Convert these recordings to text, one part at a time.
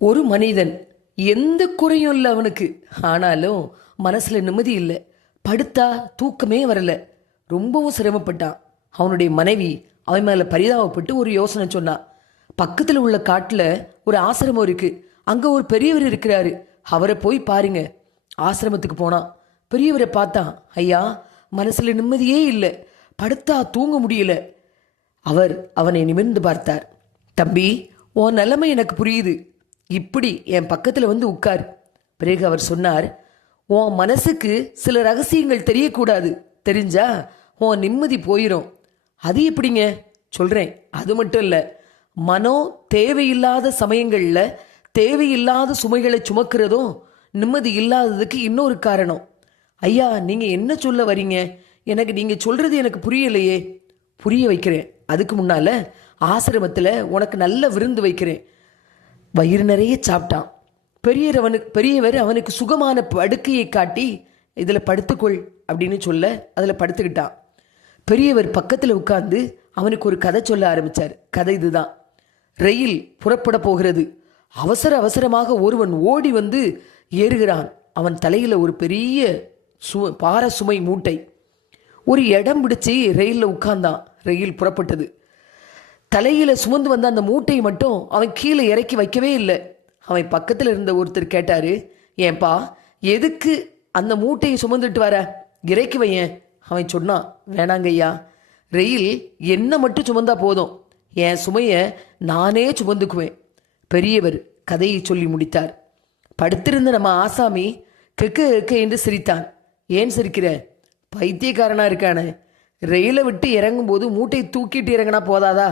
ஒரு மனிதன் எந்த குறையும் இல்லை அவனுக்கு. ஆனாலும் மனசுல நிம்மதி இல்லை. படுத்தா தூக்கமே வரல. ரொம்பவும் சிரமப்பட்டான். அவனுடைய மனைவி அவன் மேல பரிதாபப்பட்டு ஒரு யோசனை சொன்னான். பக்கத்தில் உள்ள காட்டுல ஒரு ஆசிரமம் இருக்கு. அங்க ஒரு பெரியவர் இருக்கிறாரு. அவரை போய் பாருங்க. ஆசிரமத்துக்கு போனான். பெரியவரை பார்த்தான். ஐயா, மனசுல நிம்மதியே இல்லை. படுத்தா தூங்க முடியல. அவர் அவனை நிமிர்ந்து பார்த்தார். தம்பி, உன் நிலைமை எனக்கு புரியுது. இப்படி என் பக்கத்தில் வந்து உட்கார். பிறகு அவர் சொன்னார், உன் மனசுக்கு சில ரகசியங்கள் தெரியக்கூடாது. தெரிஞ்சா உன் நிம்மதி போயிடும். அது எப்படிங்க? சொல்கிறேன். அது மட்டும் இல்லை, மனம் தேவையில்லாத சமயங்களில் தேவையில்லாத சுமைகளை சுமக்கிறதும் நிம்மதி இல்லாததுக்கு இன்னொரு காரணம். ஐயா, நீங்கள் என்ன சொல்ல வரீங்க? நீங்கள் சொல்கிறது எனக்கு புரியலையே. புரிய வைக்கிறேன். அதுக்கு முன்னால் ஆசிரமத்தில் உனக்கு நல்ல விருந்து வைக்கிறேன். வயிறு நிறைய சாப்பிட்டான். பெரியவர் அவனுக்கு சுகமான படுக்கையை காட்டி, இதில் படுத்துக்கொள் அப்படின்னு சொல்ல அதில் படுத்துக்கிட்டான். பெரியவர் பக்கத்தில் உட்கார்ந்து அவனுக்கு ஒரு கதை சொல்ல ஆரம்பித்தார். கதை இதுதான். ரயில் புறப்பட போகிறது. அவசரமாக ஒருவன் ஓடி வந்து ஏறுகிறான். அவன் தலையில் ஒரு பெரிய பார சுமை மூட்டை. ஒரு இடம் பிடிச்சி ரயிலில் உட்கார்ந்தான். ரயில் புறப்பட்டது. தலையில் சுமந்து வந்த அந்த மூட்டையை மட்டும் அவன் கீழே இறக்கி வைக்கவே இல்லை. அவன் பக்கத்தில் இருந்த ஒருத்தர் கேட்டார், ஏன்பா, எதுக்கு அந்த மூட்டையை சுமந்துட்டு வர? இறக்கி வையன். அவன் சொன்னான், வேணாங்க ஐயா, ரயில் என்ன மட்டும் சுமந்தா போதும். என் சுமையை நானே சுமந்துக்குவேன். பெரியவர் கதையை சொல்லி முடித்தார். படுத்திருந்த நம்ம ஆசாமி கெக்க என்று சிரித்தான். ஏன் சிரிக்கிற? பைத்தியக்காரனா இருக்கானே. ரயிலை விட்டு இறங்கும்போது மூட்டையை தூக்கிட்டு இறங்கினா போதாதா?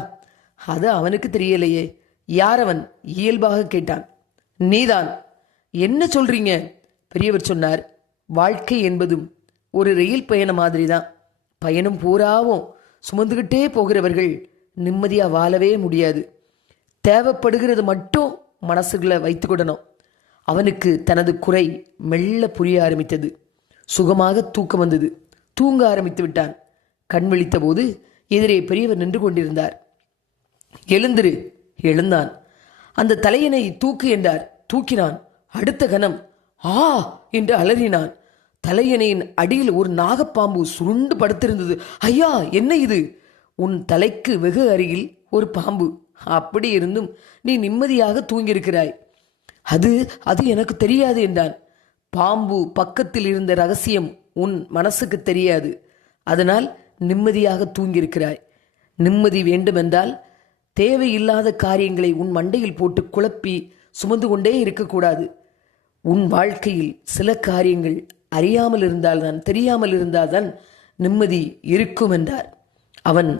அது அவனுக்கு தெரியலையே. யார் அவன்? இயல்பாக கேட்டான். நீதான். என்ன சொல்றீங்க? பெரியவர் சொன்னார், வாழ்க்கை என்பதும் ஒரு ரயில் பயணம் மாதிரி தான். பயணம் பூராவும் சுமந்துக்கிட்டே போகிறவர்கள் நிம்மதியாக வாழவே முடியாது. தேவைப்படுகிறது மட்டும் மனசுகளை வைத்துக்கிடணும். அவனுக்கு தனது குறை மெல்ல புரிய ஆரம்பித்தது. சுகமாக தூக்கம் வந்தது. தூங்க ஆரம்பித்து விட்டான். கண் விழித்த போது எதிரே பெரியவர் நின்று கொண்டிருந்தார். எழுந்திரு. எழுந்தான். அந்த தலையணை தூக்கு என்றார். தூக்கினான். அடுத்த கணம் ஆ என்று அலறினான். தலையணையின் அடியில் ஒரு நாகப்பாம்பு சுருண்டு படுத்திருந்தது. ஐயா, என்ன இது? உன் தலைக்கு வெகு அருகில் ஒரு பாம்பு. அப்படி இருந்தும் நீ நிம்மதியாக தூங்கியிருக்கிறாய். அது அது எனக்கு தெரியாது என்றான். பாம்பு பக்கத்தில் இருந்த ரகசியம் உன் மனசுக்கு தெரியாது. அதனால் நிம்மதியாக தூங்கியிருக்கிறாய். நிம்மதி வேண்டுமென்றால் தேவையில்லாத காரியங்களை உன் மண்டையில் போட்டு குழப்பி சுமந்து கொண்டே இருக்கக்கூடாது. உன் வாழ்க்கையில் சில காரியங்கள் அறியாமல் இருந்தால்தான், தெரியாமல் இருந்தால்தான் நிம்மதி இருக்கும் என்றார். அவன்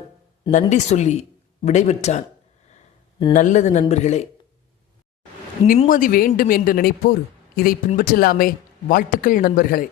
நன்றி சொல்லி விடைபெற்றான். நல்லது நண்பர்களே. நிம்மதி வேண்டும் என்று நினைப்போர் இதை பின்பற்றலாமே. வாழ்த்துக்கள் நண்பர்களே.